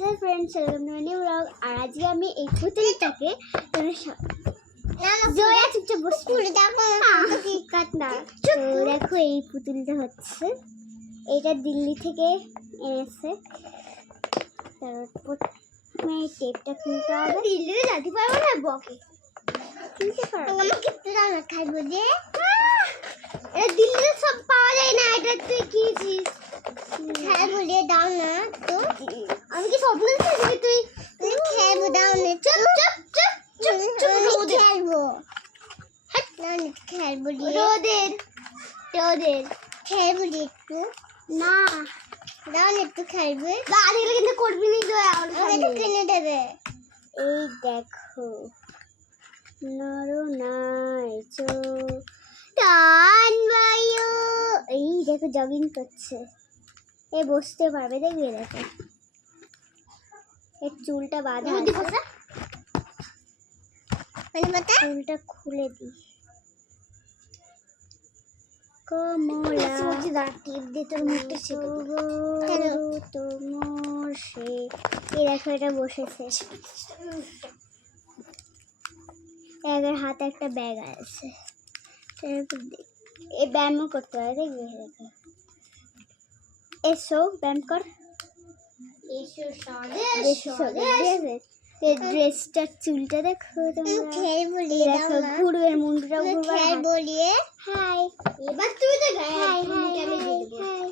Hello friends, welcome to my new blog. আর আজকে আমি এই পুতুলটাকে জয়া চুপচাপ বসে কাট না। তো দেখো এই পুতুলটা হচ্ছে, এটা দিল্লি থেকে এনেছে। তারপর প্রথমে টেপটা খুলতে হবে। দিল্লিতে যেতে পারবো না, বকে খুলতে পারবো। আমাকে প্লানা খাইবো যে এটা দিল্লিতে সব পাওয়া যায় না। এটা তুই কিনেছিস? হ্যাঁ বলিয়ে দাও না তো। আমি কি স্বপ্ন দেখছি তুই খেলবো? দাও না, চুপ চুপ চুপ চুপ চুপ। খেলবো খেলবো রোদের রোদের খেলবো একটু না। দাও না একটু খেলবে। দাঁড়িয়ে কিন্তু করবি না তো, আমাকে কিনে দেবে। এই দেখো নরো নাই চো টান বায়ু। এই দেখো জগিং করছে, এ বসতে পারবে। দেখবে দেখো এর চুলটা বাঁধা আছে। চুলটা খুলে দি। কমলা টিপ দিয়ে তোর মুখটা তোমার সে। এই দেখো এটা বসেছে, এর হাতে একটা ব্যাগ আছে। এই ব্যায়ামও করতে হয়, দেখবে দেখো। এসো ব্যায়াম কর। ড্রেসটার চুলটা দেখো তোমরা, দেখো ঘুরবে মুন্ডুটা ঘুরবে। হাই এবার তুই দেখ। High high high high.